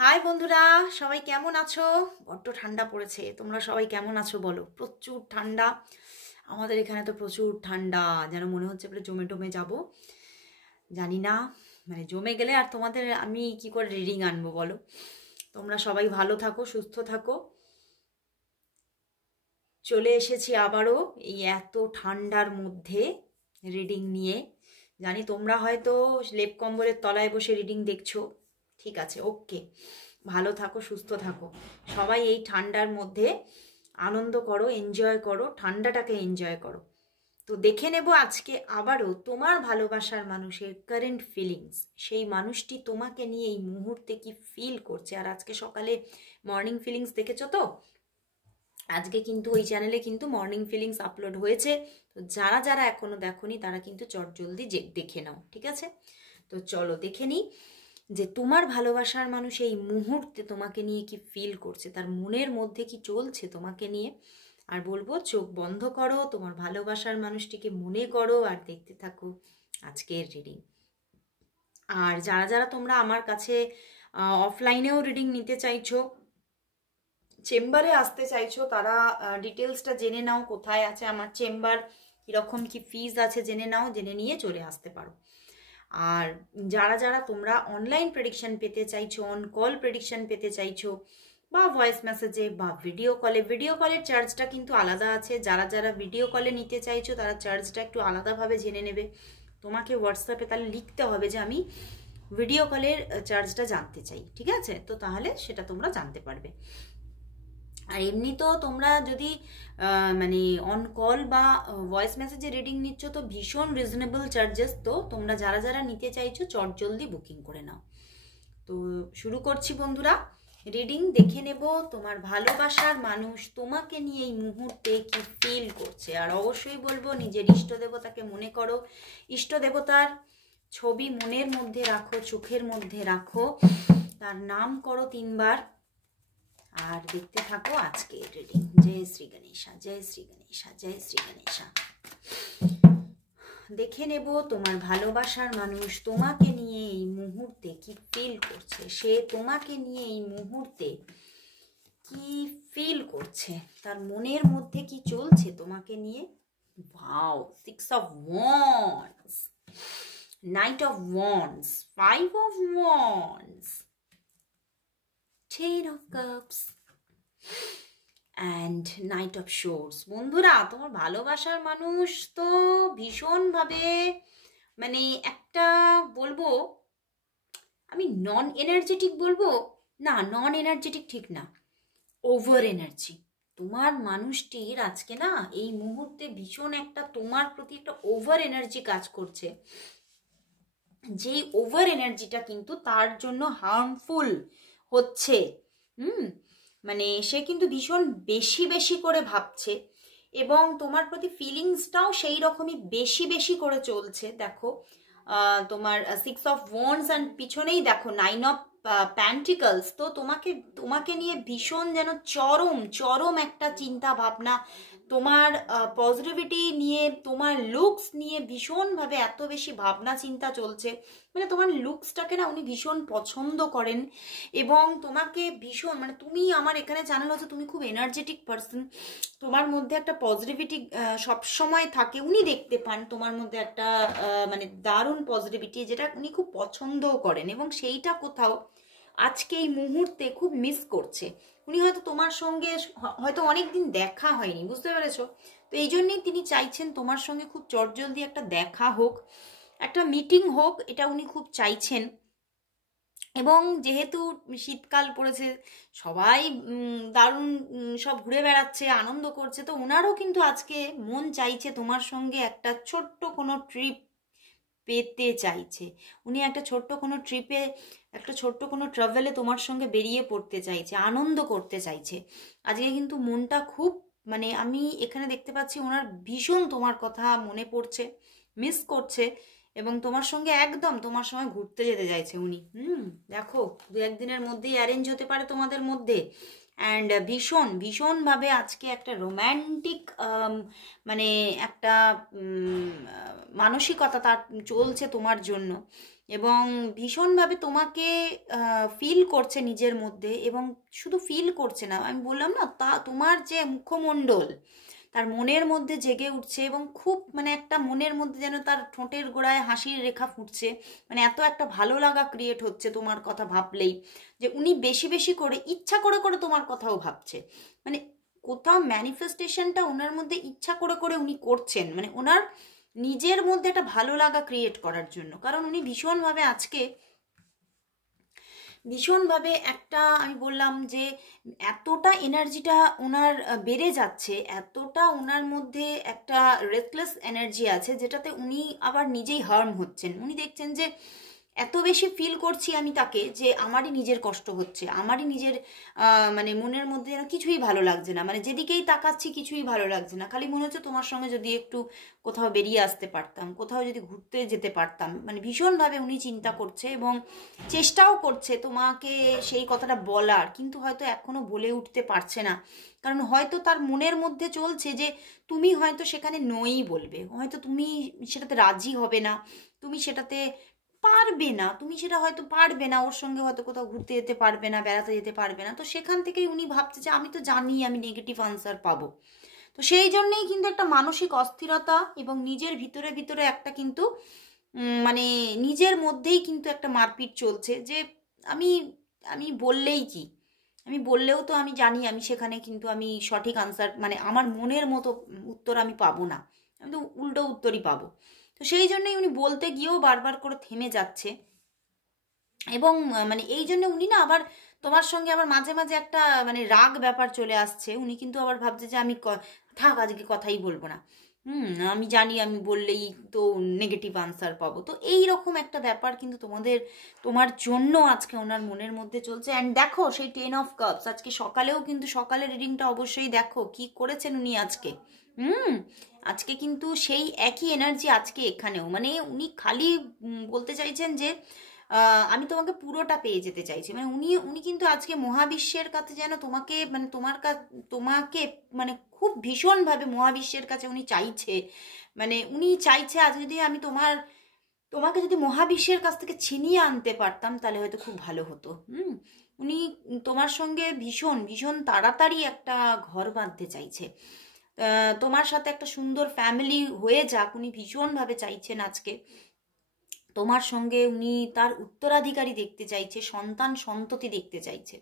High বন্ধুরা, সবাই কেমন আছো? বড্ড ঠান্ডা পড়েছে। তোমরা সবাই কেমন আছো বলো? প্রচুর ঠান্ডা। আমাদের এখানে তো প্রচুর ঠান্ডা, যেন মনে হচ্ছে বলে জমে টমে যাবো। জানি না, মানে জমে গেলে আর তোমাদের আমি কি করে রিডিং আনবো বলো? তোমরা সবাই ভালো থাকো, সুস্থ থাকো। চলে এসেছি আবারও এই এত ঠান্ডার মধ্যে রিডিং নিয়ে। জানি তোমরা হয়তো লেপ কম্বলের তলায় বসে রিডিং দেখছো। ঠিক আছে, ওকে, ভালো থাকো, সুস্থ থাকো। সবাই এই ঠান্ডার মধ্যে আনন্দ করো, এনজয় করো, ঠান্ডাটাকে এনজয় করো। তো দেখে নেব আজকে আবারও তোমার ভালোবাসার মানুষের কারেন্ট ফিলিংস। সেই মানুষটি তোমাকে নিয়ে এই মুহূর্তে কি ফিল করছে। আর আজকে সকালে মর্নিং ফিলিংস দেখেছো তো? আজকে কিন্তু ওই চ্যানেলে কিন্তু মর্নিং ফিলিংস আপলোড হয়েছে। তো যারা যারা এখনো দেখোনি তারা কিন্তু চটজলদি দেখে নাও, ঠিক আছে? তো চলো দেখে নিই যে তোমার ভালোবাসার মানুষ এই মুহূর্তে তোমাকে নিয়ে কি ফিল করছে, তার মনের মধ্যে কি চলছে তোমাকে নিয়ে। আর বলবো চোখ বন্ধ করো, তোমার ভালোবাসার মানুষটিকে মনে করো আর দেখতে থাকো আজকের রিডিং। আর যারা যারা তোমরা আমার কাছে অফলাইনেও রিডিং নিতে চাইছো, চেম্বারে আসতে চাইছো, তারা ডিটেলসটা জেনে নাও, কোথায় আছে আমার চেম্বার, কীরকম কি ফিজ আছে জেনে নাও, জেনে নিয়ে চলে আসতে পারো। আর যারা যারা তোমরা অনলাইন প্রেডিকশন পেতে চাইছো, অন কল প্রেডিকশন পেতে চাইছো, বা ভয়েস মেসেজে বা ভিডিও কলের চার্জটা কিন্তু আলাদা আছে। যারা যারা ভিডিও কলে নিতে চাইছো তারা চার্জটা একটু আলাদাভাবে জেনে নেবে। তোমাকে হোয়াটসঅ্যাপে তাহলে লিখতে হবে যে আমি ভিডিও কলের চার্জটা জানতে চাই, ঠিক আছে? তো তাহলে সেটা তোমরা জানতে পারবে। আর এমনি তো তোমরা যদি মানে অন কল বা ভয়েস মেসেজে রিডিং নিচ্ছ তো ভীষণ রিজনেবল চার্জেস। তো তোমরা যারা যারা নিতে চাইছো চটজলদি বুকিং করে নাও। তো শুরু করছি বন্ধুরা রিডিং। দেখে নেব তোমার ভালোবাসার মানুষ তোমাকে নিয়ে এই মুহূর্তে কি ফিল করছে। আর অবশ্যই বলবো নিজের ইষ্ট দেবতাকে মনে করো, ইষ্ট দেবতার ছবি মনের মধ্যে রাখো, চোখের মধ্যে রাখো, তার নাম করো 3 বার। আর দেখতে থাকো আজকে রিডিং। জয় শ্রী গণেশা, জয় শ্রী গণেশা, জয় শ্রী গণেশা। দেখে নেব তোমার ভালোবাসার মানুষ তোমাকে নিয়ে এই মুহূর্তে কি ফিল করছে। সে তোমাকে নিয়ে এই মুহূর্তে কি ফিল করছে, তার মনের মধ্যে কি চলছে তোমাকে নিয়ে। Wow, 6 of wands, Knight of wands, 5 of wands, 10 of cups and Knight of swords। বন্ধুরা, তোমার ভালোবাসার মানুষ তো ভীষণভাবে মানে একটা বলবো আমি নন এনার্জেটিক বলবো না, নন এনার্জেটিক ঠিক না, ওভার এনার্জি। তোমার মানুষটির আজকে না এই মুহূর্তে ভীষণ একটা তোমার প্রতি একটা ওভার এনার্জি কাজ করছে। যেই ওভার এনার্জিটা কিন্তু তার জন্য হার্মফুল হচ্ছে। মানে সে কিন্তু ভীষণ বেশি বেশি করে ভাবছে এবং তোমার প্রতি ফিলিংসটাও সেই রকমই বেশি বেশি করে চলছে। দেখো তোমার 6 of wands অ্যান্ড পিছনেই দেখো 9 of প্যান্টিকলস। তো তোমাকে নিয়ে ভীষণ যেন চরম চরম একটা চিন্তা ভাবনা, তোমার পজিটিভিটি নিয়ে, তোমার লুকস নিয়ে ভীষণভাবে এত বেশি ভাবনা চিন্তা চলছে। মানে তোমার লুকসটাকে না উনি ভীষণ পছন্দ করেন এবং তোমাকে ভীষণ মানে তুমি আমার এখানে চ্যানেল হচ্ছে তুমি খুব এনার্জেটিক পারসন, তোমার মধ্যে একটা পজিটিভিটি সবসময় থাকে। উনি দেখতে পান তোমার মধ্যে একটা মানে দারুণ পজিটিভিটি, যেটা উনি খুব পছন্দও করেন এবং সেইটা কোথাও আজকে এই মুহূর্তে খুব মিস করছে। উনি হয়তো তোমার সঙ্গে হয়তো অনেক দিন দেখা হয়নি, বুঝতে পেরেছো? তো এই জন্যই তিনি চাইছেন তোমার সঙ্গে খুব চটজলদি একটা দেখা হোক, একটা মিটিং হোক, এটা উনি খুব চাইছেন। এবং যেহেতু শীতকাল পড়েছে, সবাই দারুণ সব ঘুরে বেড়াচ্ছে, আনন্দ করছে, তো ওনারও কিন্তু আজকে মন চাইছে তোমার সঙ্গে একটা ছোট্ট কোনো ট্রিপ পেতে চাইছে। উনি একটা ছোট্ট কোনো ট্রিপে, একটা ছোট্ট কোনো ট্রাভেলে তোমার সঙ্গে বেরিয়ে পড়তে চাইছে, আনন্দ করতে চাইছে। আজকে কিন্তু মনটা খুব মানে আমি এখানে দেখতে পাচ্ছি ওনার ভীষণ তোমার কথা মনে পড়ছে, মিস করছে এবং তোমার সঙ্গে একদম তোমার সঙ্গে ঘুরতে যেতে চাইছে উনি। দেখো 2-1 দিনের মধ্যেই অ্যারেঞ্জ হতে পারে তোমাদের মধ্যে। অ্যান্ড ভীষণ ভীষণভাবে আজকে একটা রোম্যান্টিক মানে একটা মানসিকতা তার চলছে তোমার জন্য। এবং ভীষণভাবে তোমাকে ফিল করছে নিজের মধ্যে, এবং শুধু ফিল করছে না, আমি বললাম না, তা তোমার যে মুখমণ্ডল তার মনের মধ্যে জেগে উঠছে, এবং খুব মানে একটা মনের মধ্যে যেন তার ঠোঁটের গোড়ায় হাসির রেখা ফুটছে, মানে এত একটা ভালো লাগা ক্রিয়েট হচ্ছে তোমার কথা ভাবলেই, যে উনি বেশি বেশি করে ইচ্ছা করে করে তোমার কথাও ভাবছে। মানে কোথাও ম্যানিফেস্টেশনটা ওনার মধ্যে ইচ্ছা করে করে উনি করছেন, মানে ওনার নিজের মধ্যে একটা ভালো লাগা ক্রিয়েট করার জন্য। কারণ উনি ভীষণভাবে আজকে ভীষণভাবে একটা, আমি বললাম যে এতটা এনার্জিটা ওনার বেড়ে যাচ্ছে, এতটা ওনার মধ্যে একটা রেথলেস এনার্জি আছে, যেটাতে উনি আবার নিজেই হার্ম হচ্ছেন। উনি দেখছেন যে এত বেশি ফিল করছি আমি তাকে, যে আমারই নিজের কষ্ট হচ্ছে, আমারই নিজের মানে মনের মধ্যে যেন কিছুই ভালো লাগছে না, মানে যেদিকেই তাকাচ্ছি কিছুই ভালো লাগছে না, খালি মনে হচ্ছে তোমার সঙ্গে যদি একটু কোথাও বেরিয়ে আসতে পারতাম, কোথাও যদি ঘুরতে যেতে পারতাম। মানে ভীষণভাবে উনি চিন্তা করছে এবং চেষ্টাও করছে তোমাকে সেই কথাটা বলার, কিন্তু হয়তো এখনো বলে উঠতে পারছে না। কারণ হয়তো তার মনের মধ্যে চলছে যে তুমি হয়তো সেখানে নই বলবে, হয়তো তুমি সেটাতে রাজি হবে না, তুমি সেটাতে পারবে না, তুমি সেটা হয়তো পারবে না, ওর সঙ্গে হয়তো কোথাও ঘুরতে যেতে পারবে না, বেড়াতে যেতে পারবে না। তো সেখান থেকেই উনি ভাবছে যে আমি তো জানি আমি নেগেটিভ আনসার পাবো। তো সেই জন্যেই কিন্তু একটা মানসিক অস্থিরতা, এবং নিজের ভিতরে ভিতরে একটা কিন্তু মানে নিজের মধ্যেই কিন্তু একটা মারপিট চলছে, যে আমি আমি বললেই কি, আমি বললেও তো আমি জানি আমি সেখানে কিন্তু আমি সঠিক আনসার, মানে আমার মনের মতো উত্তর আমি পাবো না, আমি তো উল্টো উত্তরই পাবো। তো সেই জন্যই উনি বলতে গিয়েও বারবার করে থেমে যাচ্ছে। এবং মানে এই জন্য উনি না আবার তোমার সঙ্গে আবার মাঝে মাঝে একটা মানে রাগ ব্যাপার চলে আসছে, উনি কিন্তু আবার ভাবছে যে আমি থাক আজকে কথাই বলবো না, আমি জানি আমি বললেই তো নেগেটিভ আনসার পাবো। তো এই রকম একটা ব্যাপার কিন্তু তোমার জন্য আজকে ওনার মনের মধ্যে চলছে। অ্যান্ড দেখো সেই 10 of Cups আজকে সকালেও কিন্তু, সকালের রিডিংটা অবশ্যই দেখো কি করেছেন উনি আজকে। হুম আজকে কিন্তু সেই একই এনার্জি আজকে এখানেও, মানে উনি খালি বলতে চাইছেন যে আমি তোমাকে পুরোটা পেয়ে যেতে চাইছি, মানে উনি উনি কিন্তু আজকে মহাবিশ্বের কাছে যেন তোমাকে, মানে তোমাকে মানে খুব ভীষণভাবে মহাবিশ্বের কাছে উনি চাইছে, মানে উনি চাইছে আজ যদি আমি তোমাকে যদি মহাবিশ্বের কাছ থেকে ছিনিয়ে আনতে পারতাম তাহলে হয়তো খুব ভালো হতো। উনি তোমার সঙ্গে ভীষণ ভীষণ তাড়াতাড়ি একটা ঘর বাঁধতে চাইছে, তোমার সাথে একটা সুন্দর ফ্যামিলি হয়ে যাক উনি ভীষণভাবে চাইছেন আজকে। তোমার সঙ্গে উনি তার উত্তরাধিকারী দেখতে চাইছে, সন্তান সন্ততি দেখতে চাইছে।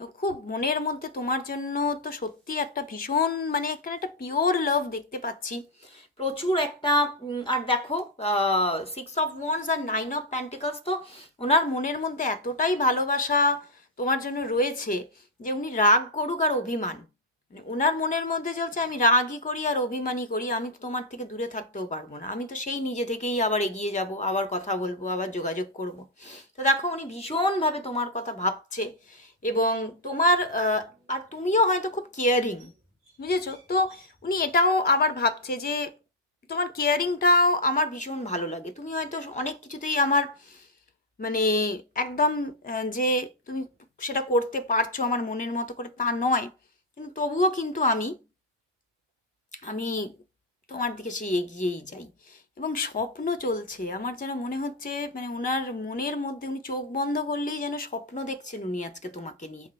তো খুব মনের মধ্যে তোমার জন্য তো সত্যি একটা ভীষণ মানে একটা পিওর লাভ দেখতে পাচ্ছি, প্রচুর একটা আর দেখো 6 of Wands R 9 of Pentacles, তো ওনার মনের মধ্যে এতটাই ভালোবাসা তোমার জন্য রয়েছে যে উনি রাগ করুক আর অভিমান, মানে ওনার মনের মধ্যে চলছে আমি রাগই করি আর অভিমানই করি, আমি তো তোমার থেকে দূরে থাকতেও পারবো না, আমি তো সেই নিজে থেকেই আবার এগিয়ে যাব, আবার কথা বলবো, আবার যোগাযোগ করব। তো দেখো উনি ভীষণভাবে তোমার কথা ভাবছে, এবং তোমার আর তুমিও হয়তো খুব কেয়ারিং, বুঝেছো তো। উনি এটাও আবার ভাবছে যে তোমার কেয়ারিংটাও আমার ভীষণ ভালো লাগে, তুমি হয়তো অনেক কিছুতেই আমার মানে একদম যে তুমি সেটা করতে পারছো আমার মনের মতো করে তা নয়, কিন্তু তবুও কিন্তু আমি আমি তোমার দিকে সেই এগিয়েই যাই। এবং স্বপ্ন চলছে আমার, যেন মনে হচ্ছে মানে ওনার মনের মধ্যে উনি চোখ বন্ধ করলেই যেন স্বপ্ন দেখছেন উনি আজকে তোমাকে নিয়ে।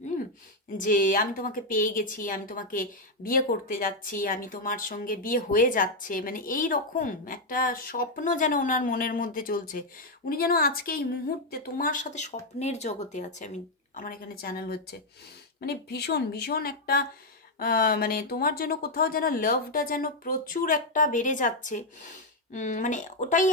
হুম যে আমি তোমাকে পেয়ে গেছি, আমি তোমাকে বিয়ে করতে যাচ্ছি, আমি তোমার সঙ্গে বিয়ে হয়ে যাচ্ছে, মানে এই রকম একটা স্বপ্ন যেন ওনার মনের মধ্যে চলছে। উনি যেন আজকে এই মুহূর্তে তোমার সাথে স্বপ্নের জগতে আছে, আমার এখানে চ্যানেল হচ্ছে, মানে ভীষণ ভীষণ একটা মানে তোমার জন্য কোথাও যেন লাভটা যেন প্রচুর একটা বেড়ে যাচ্ছে। মানে ওটাই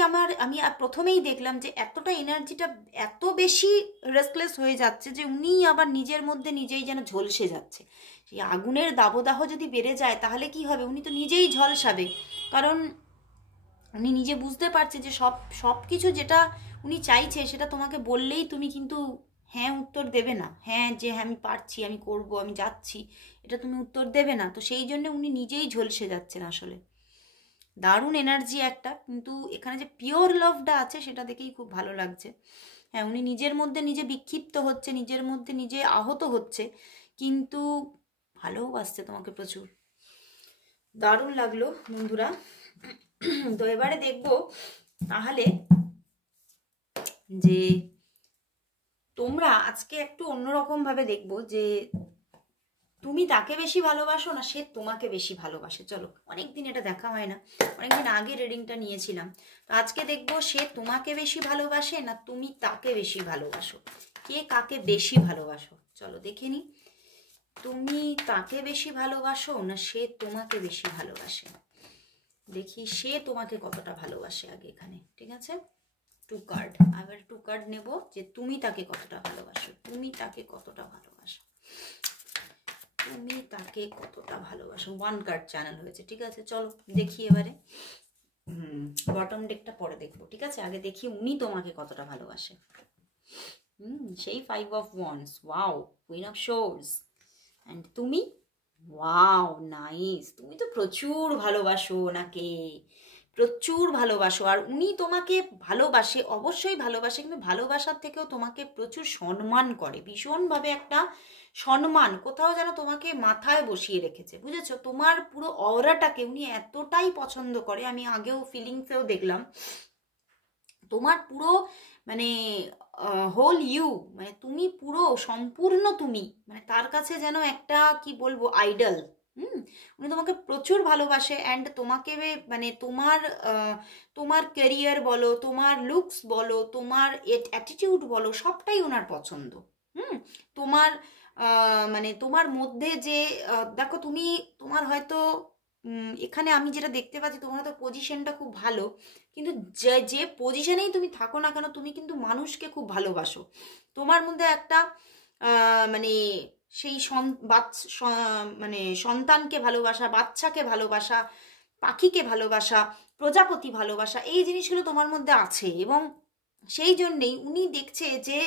আমি প্রথমেই দেখলাম যে এতটা এনার্জিটা এত বেশি রেস্টলেস হয়ে যাচ্ছে যে উনি আবার নিজের মধ্যে নিজেই যেন ঝলসে যাচ্ছে। সেই আগুনের দাবদাহ যদি বেড়ে যায় তাহলে কি হবে, উনি তো নিজেই ঝলসাবে। কারণ উনি নিজে বুঝতে পারছে যে সব কিছু যেটা উনি চাইছে সেটা তোমাকে বললেই তুমি কিন্তু হ্যাঁ উত্তর দেবে না, হ্যাঁ যে হ্যাঁ আমি পারছি, আমি করব, আমি যাচ্ছি, এটা তুমি উত্তর দেবে না। তো সেই জন্য উনি নিজেই ঝলসে যাচ্ছেন আসলে। দারুণ এনার্জি একটা, কিন্তু এখানে যে পিওর লাভটা আছে সেটা দেখেই খুব ভালো লাগছে। হ্যাঁ উনি নিজের মধ্যে নিজে বিক্ষিপ্ত হচ্ছে, নিজের মধ্যে নিজে আহত হচ্ছে, কিন্তু ভালোবাসছে তোমাকে প্রচুর। দারুণ লাগলো বন্ধুরা। তো এবারে দেখবো তাহলে যে তোমরা আজকে একটু অন্যরকমভাবে দেখবো যে তুমি তাকে বেশি ভালোবাসো না সে তোমাকে বেশি ভালোবাসে। চলো, অনেকদিন এটা দেখা হয় না, অনেকদিন আগে রিডিংটা নিয়েছিলাম, তো আজকে দেখবো সে তোমাকে বেশি ভালোবাসে না তুমি তাকে বেশি ভালোবাসো, কে কাকে বেশি ভালোবাসো। চলো দেখে নি, তুমি তাকে বেশি ভালোবাসো না সে তোমাকে বেশি ভালোবাসে। দেখি সে তোমাকে কতটা ভালোবাসে আগে এখানে, ঠিক আছে? 2 কার্ড, আবার 2 কার্ড নেব যে তুমি তাকে কতটা ভালোবাসো, তুমি তাকে কতটা ভালোবাসো, তুমি তাকে কতটা ভালোবাসো। 1 কার্ড চ্যানেল হয়েছে, ঠিক আছে? চলো দেখি এবারে, বটম ডেকটা পরে দেখবো, ঠিক আছে? আগে দেখি উনি তোমাকে কতটা ভালোবাসে। সেই 5 of wands, wow, queen of swords, and তুমি, ওয়াও নাইস, তুমি তো প্রচুর ভালোবাসো ওনাকে, প্রচুর ভালোবাসো, আর উনি তোমাকে ভালোবাসে, অবশ্যই ভালোবাসে, কিন্তু ভালোবাসার থেকেও তোমাকে প্রচুর সম্মান করে, ভীষণভাবে একটা সম্মান, কোথাও যেন তোমাকে মাথায় বসিয়ে রেখেছে, বুঝেছো? তোমার পুরো অরাটাকে উনি এতটাই পছন্দ করে, আমি আগেও ফিলিংসেও দেখলাম, তোমার পুরো মানে হোল ইউ, মানে তুমি পুরো সম্পূর্ণ তুমি, মানে তার কাছে যেন একটা কি বলবো আইডল। উনি তোমাকে প্রচুর ভালোবাসে, অ্যান্ড তোমাকে মানে তোমার তোমার ক্যারিয়ার বলো, তোমার লুকস বলো, তোমার অ্যাটিটিউড বলো, সবটাই ওনার পছন্দ। তোমার মানে তোমার মধ্যে যে দেখো তুমি, তোমার হয়তো এখানে আমি যেটা দেখতে পাচ্ছি, তোমার হয়তো পজিশনটা খুব ভালো, কিন্তু যে যে পজিশনেই তুমি থাকো না কেন, তুমি কিন্তু মানুষকে খুব ভালোবাসো। তোমার মধ্যে একটা মানে সেই মানে সন্তানকে ভালোবাসা, বাচ্চাকে ভালোবাসা, পাখিকে ভালোবাসা, প্রজাপতি ভালোবাসা, এই জিনিসগুলো তোমার মধ্যে আছে, এবং সেই জন্যেই উনি দেখছে যে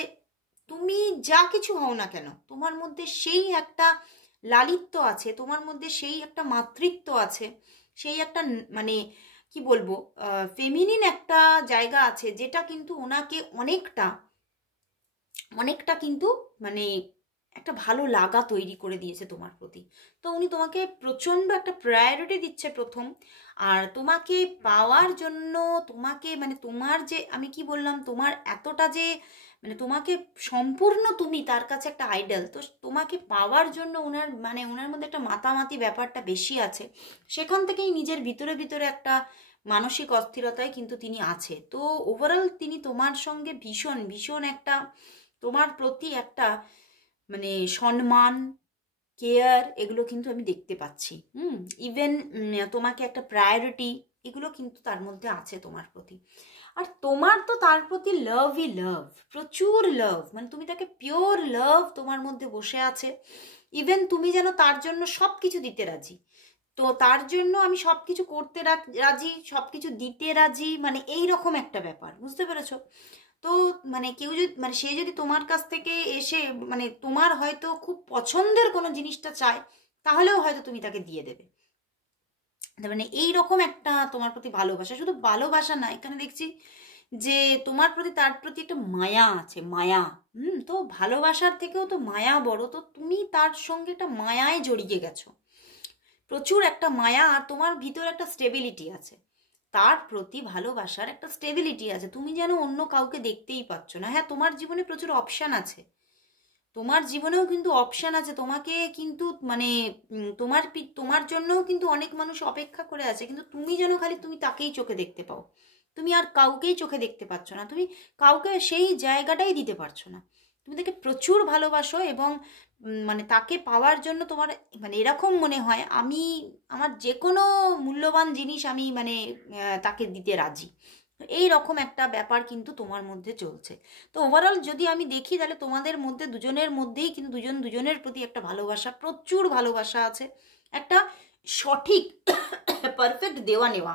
তুমি যা কিছু হও না কেন, তোমার মধ্যে সেই একটা লালিত্য আছে, তোমার মধ্যে সেই একটা মাতৃত্ব আছে, সেই একটা মানে কি বলবো ফেমিনিন একটা জায়গা আছে, যেটা কিন্তু ওনাকে অনেকটা অনেকটা কিন্তু মানে একটা ভালো লাগা তৈরি করে দিয়েছে তোমার প্রতি। তো উনি তোমাকে প্রচণ্ড একটা প্রায়োরিটি দিচ্ছে প্রথম, আর তোমাকে পাওয়ার জন্য, তোমাকে মানে তোমার যে আমি কি বললাম, তোমার এতটা যে মানে তোমাকে সম্পূর্ণ তুমি তার কাছে একটা আইডল, তো তোমাকে পাওয়ার জন্য ওনার মানে ওনার মধ্যে একটা মাতামাতি ব্যাপারটা বেশি আছে, সেখান থেকেই নিজের ভিতরে ভিতরে একটা মানসিক অস্থিরতায় কিন্তু তিনি আছে। তো ওভারঅল তিনি তোমার সঙ্গে ভীষণ ভীষণ একটা, তোমার প্রতি একটা মানে সম্মান, কেয়ার, এগুলো কিন্তু আমি দেখতে পাচ্ছি। ইভেন তোমাকে একটা প্রায়োরিটি, এগুলো কিন্তু তার মধ্যে আছে তোমার প্রতি। আর তোমার তো তার প্রতি লাভই লাভ, প্রচুর লাভ, মানে তুমি তাকে পিওর লাভ তোমার মধ্যে বসে আছে। ইভেন তুমি যেন তার জন্য সব কিছু দিতে রাজি, তো তার জন্য আমি সব কিছু করতে রাজি, সব কিছু দিতে রাজি, মানে এই রকম একটা ব্যাপার, বুঝতে পেরেছো? তো মানে কেউ যদি মানে সে যদি তোমার কাছ থেকে এসে মানে তোমার হয়তো খুব পছন্দের কোনো জিনিসটা চায়, তাহলেও হয়তো তুমি তাকে দিয়ে দেবে। মানে এইরকম একটা তোমার প্রতি ভালোবাসা, শুধু ভালোবাসা না, এখানে দেখছি যে তোমার প্রতি তার প্রতি একটা মায়া আছে, মায়া। তো ভালোবাসার থেকেও তো মায়া বড়, তো তুমি তার সঙ্গে একটা মায়ায় জড়িয়ে গেছো, প্রচুর একটা মায়া, আর তোমার ভিতরে একটা স্টেবিলিটি আছে, তার প্রতি ভালোবাসার একটা স্টেবিলিটি আছে, তুমি যেন অন্য কাউকে দেখতেই পাচ্ছ না। হ্যাঁ, তোমার জীবনে প্রচুর অপশান আছে, তোমার জীবনেও কিন্তু অপশান আছে, তোমাকে কিন্তু মানে তোমার তোমার জন্যও কিন্তু অনেক মানুষ অপেক্ষা করে আছে, কিন্তু তুমি যেন খালি তুমি তাকেই চোখে দেখতে পাও, তুমি আর কাউকেই চোখে দেখতে পাচ্ছ না, তুমি কাউকে সেই জায়গাটাই দিতে পারছো না, তুমি তাকে প্রচুর ভালোবাসো, এবং মানে তাকে পাওয়ার জন্য তোমার মানে এরকম মনে হয় আমি আমার যে কোনো মূল্যবান জিনিস আমি মানে তাকে দিতে রাজি, এই রকম একটা ব্যাপার কিন্তু তোমার মধ্যে চলছে। তো ওভারঅল যদি আমি দেখি, তাহলে তোমাদের মধ্যে দুজনের মধ্যেই কিন্তু দুজন দুজনের প্রতি একটা ভালোবাসা, প্রচুর ভালোবাসা আছে, একটা সঠিক পারফেক্ট দেওয়া নেওয়া,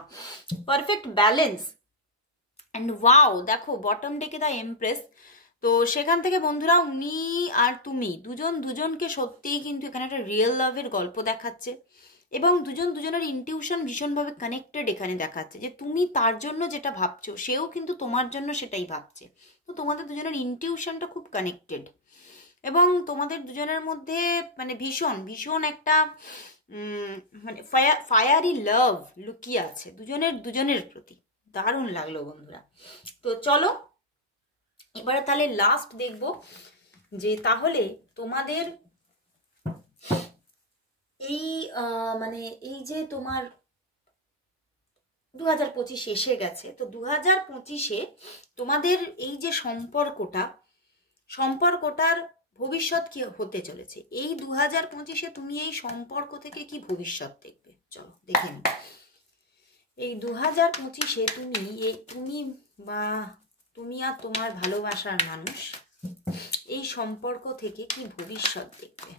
পারফেক্ট ব্যালেন্স। অ্যান্ড ওয়াও, দেখো বটম ডেকে দ্য এমপ্রেস, তো সেখান থেকে বন্ধুরা উনি আর তুমি দুজন দুজনকে সত্যিই কিন্তু এখানে একটা রিয়েল লাভের গল্প দেখাচ্ছে, এবং দুজন দুজনের ইনটিউশন ভীষণভাবে কানেক্টেড এখানে দেখাচ্ছে, যে তুমি তার জন্য যেটা ভাবছো সেও কিন্তু তোমার জন্য সেটাই ভাবছে, তো তোমাদের দুজনের ইনটিউশনটা খুব কানেক্টেড, এবং তোমাদের দুজনের মধ্যে মানে ভীষণ ভীষণ একটা মানে ফায়ারি লাভ লুকিয়ে আছে দুজনের দুজনের প্রতি। দারুণ লাগলো বন্ধুরা। তো চলো এবারে তাহলে লাস্ট দেখব যে তাহলে তোমাদের এই মানে এই যে তোমার 2025 এসে গেছে, তো 2025-এ তোমাদের এই যে সম্পর্কটার ভবিষ্যৎ কি হতে চলেছে? এই 2025-এ তুমি এই সম্পর্ক থেকে কি ভবিষ্যৎ দেখবে? চলো দেখে নিই। এই 2025-এ তুমি আর তোমার ভালোবাসার মানুষ এই সম্পর্ক থেকে কি ভবিষ্যৎ দেখবে?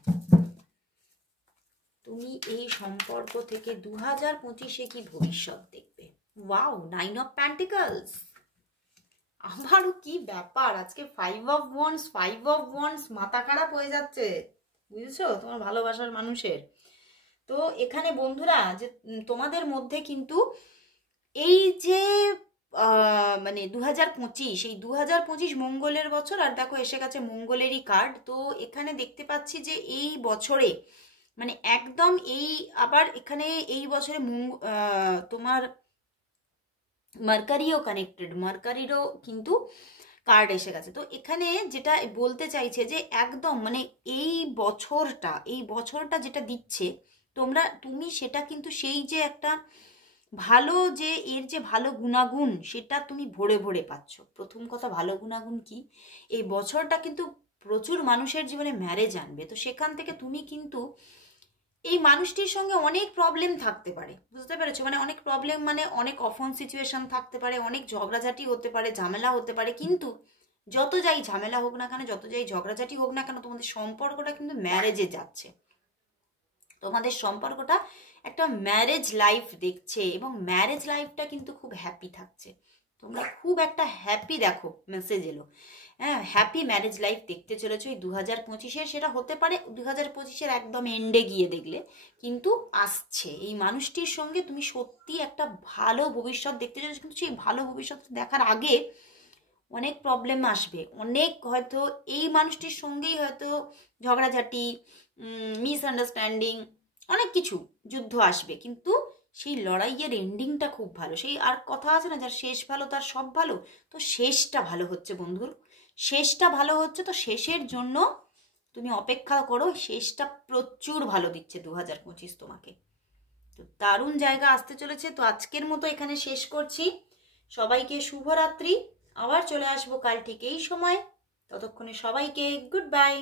তুমি এই সম্পর্ক থেকে 2025-এ কি ভবিষ্যৎ দেখবে? Wow, 9 of pentacles. আমারও কি ব্যাপার আজকে, 5 অফ ওয়ান্ডস, মাথা খারাপ হয়ে যাচ্ছে, বুঝেছো, তোমার ভালোবাসার মানুষের। তো এখানে বন্ধুরা যে তোমাদের মধ্যে কিন্তু এই যে মানে 2025, এই 2025 মঙ্গলের বছর, আর দেখো এসে গেছে মঙ্গলেরই কার্ড। তো এখানে দেখতে পাচ্ছি যে এই বছরে মানে একদম আবার এখানে এই বছরে তোমার মার্কারিও কানেক্টেড, মার্কারিরও কিন্তু কার্ড এসে গেছে। তো এখানে যেটা বলতে চাইছে যে একদম মানে এই বছরটা যেটা দিচ্ছে তুমি সেটা কিন্তু সেই যে একটা ভালো, যে এর যে ভালো গুণাগুণ সেটা তুমি ভরে ভরে পাচ্ছ। প্রথম কথা, ভালো গুণাগুণ কি, এই বছরটা কিন্তু প্রচুর মানুষের জীবনে ম্যারেজ আনবে। তো সেখান থেকে তুমি কিন্তু এই মানুষটির সঙ্গে অনেক প্রবলেম থাকতে পারে, বুঝতে পেরেছো, মানে অনেক প্রবলেম মানে অনেক অফন সিচুয়েশন থাকতে পারে, অনেক ঝগড়াঝাটি হতে পারে, ঝামেলা হতে পারে, কিন্তু যত যাই ঝামেলা হোক না কেন, যত যাই ঝগড়াঝাটি হোক না কেন, তোমাদের সম্পর্কটা কিন্তু ম্যারেজে যাচ্ছে। তোমাদের সম্পর্কটা একটা ম্যারেজ লাইফ দেখছে, এবং ম্যারেজ লাইফটা কিন্তু খুব হ্যাপি থাকছে। তোমরা খুব একটা হ্যাপি, দেখো মেসেজ এলো, হ্যাঁ, হ্যাপি ম্যারেজ লাইফ দেখতে চলেছো এই 2025-এর। সেটা হতে পারে 2025-এর একদম এন্ডে গিয়ে দেখলে, কিন্তু আসছে এই মানুষটির সঙ্গে তুমি সত্যি একটা ভালো ভবিষ্যৎ দেখতে চলেছো। কিন্তু সেই ভালো ভবিষ্যৎ দেখার আগে অনেক প্রবলেম আসবে, অনেক হয়তো এই মানুষটির সঙ্গেই হয়তো ঝগড়াঝাটি, মিসআন্ডারস্ট্যান্ডিং, অনেক কিছু যুদ্ধ আসবে, কিন্তু সেই লড়াইয়ের এন্ডিংটা খুব ভালো। সেই আর কথা আছে না, যার শেষ ভালো তার সব ভালো, তো শেষটা ভালো হচ্ছে বন্ধুর, শেষটা ভালো হচ্ছে। তো শেষের জন্য তুমি অপেক্ষা করো, শেষটা প্রচুর ভালো দিচ্ছে 2025 তোমাকে। তো দারুণ জায়গা আসতে চলেছে। তো আজকের মতো এখানে শেষ করছি। সবাইকে শুভরাত্রি। আবার চলে আসবো কাল ঠিক এই সময়। ততক্ষণে সবাইকে গুড বাই।